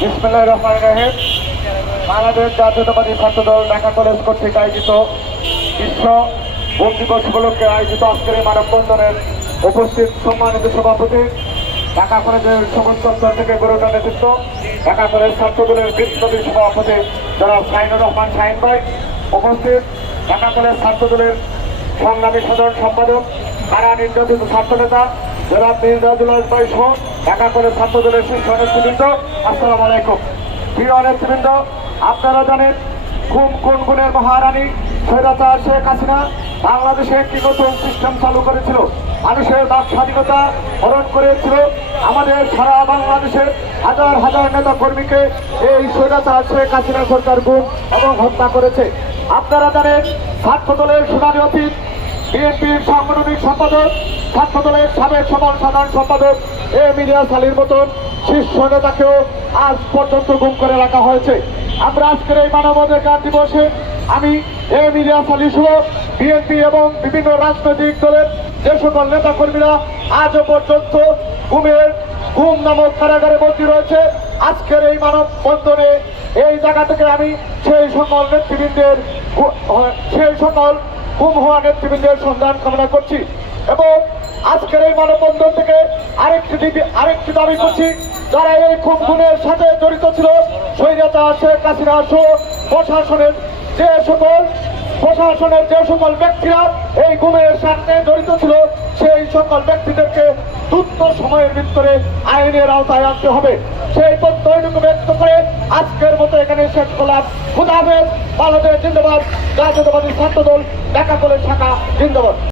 বিসমিল্লাহির রহমানির রহিম। বাংলাদেশ জাতীয়তাবাদী ছাত্রদল ঢাকা কলেজ কর্তৃক আয়োজিত বিশ্ব বন দিবস উপলক্ষে আয়োজিত আজকের এই মানববন্ধনের উপস্থিত সম্মানিত সভাপতি, ঢাকা কলেজের সমস্ত স্তর থেকে গড়ে ওঠা নেতৃত্ব, ঢাকা কলেজ ছাত্রদলের বিপ্লবী সভাপতি জনাব শাহিনুর রহমান শাহিন ভাই, উপস্থিত ঢাকা কলেজ ছাত্রদলের সংগ্রামী সাধারণ সম্পাদক, কারা নির্যাতিত ছাত্রনেতা জনাব মির্জাউল ভাই সহ ঢাকা কলেজ ছাত্রদলের শীর্ষ নেতৃবৃন্দ, আসসালামু আলাইকুম। প্রিয় নেতৃবৃন্দ, আপনারা জানেন কোন গুণের মহারানী স্বৈরাচার শেখ হাসিনা বাংলাদেশে একটি নতুন সিস্টেম চালু করেছিল, মানুষের বাক স্বাধীনতা হরণ করেছিল। আমাদের সারা বাংলাদেশের হাজার হাজার নেতা কর্মীকে এই স্বৈরাচার শেখ হাসিনা সরকার গুম এবং হত্যা করেছে। আপনারা জানেন ছাত্রদলের সুনামী অতীত বিএনপির সাংগঠনিক সম্পাদক, ছাত্রদলের সাবেক সাধারণ সম্পাদক এম ইলিয়াস আলীর মতন শীর্ষ নেতাকেও আজ পর্যন্ত গুম করে রাখা হয়েছে। আমরা আজকের এই মানবাধিকার দিবসে আমি এম ইলিয়াস আলী সহ বিএনপি এবং বিভিন্ন রাজনৈতিক দলের যে সকল নেতা কর্মীরা আজও পর্যন্ত গুম নামক কারাগারে বন্দী রয়েছে, আজকের এই মানববন্ধনে এই জায়গা থেকে আমি সেই সকল গুম হওয়া নেতৃবৃন্দের সন্ধান কামনা করছি এবং আজকের এই মানববন্ধন থেকে আরেকটি দাবি করছি, যারা এই খুনের সাথে জড়িত ছিল, স্বৈরাচার শেখ হাসিনা সহ প্রশাসনের যে সকল ব্যক্তিরা এই গুমের সাথে জড়িত ছিল, সেই সকল ব্যক্তিদেরকে দ্রুত সময়ের ভিতরে আইনের আওতায় আনতে হবে। সেই প্রত্যয়টুকু ব্যক্ত করে আজকের মতো এখানে শেষ করলাম। খুদা হাফেজ। বাংলাদেশ জিন্দাবাদ। জাতীয়তাবাদী ছাত্রদল ঢাকা কলেজ শাখা জিন্দাবাদ।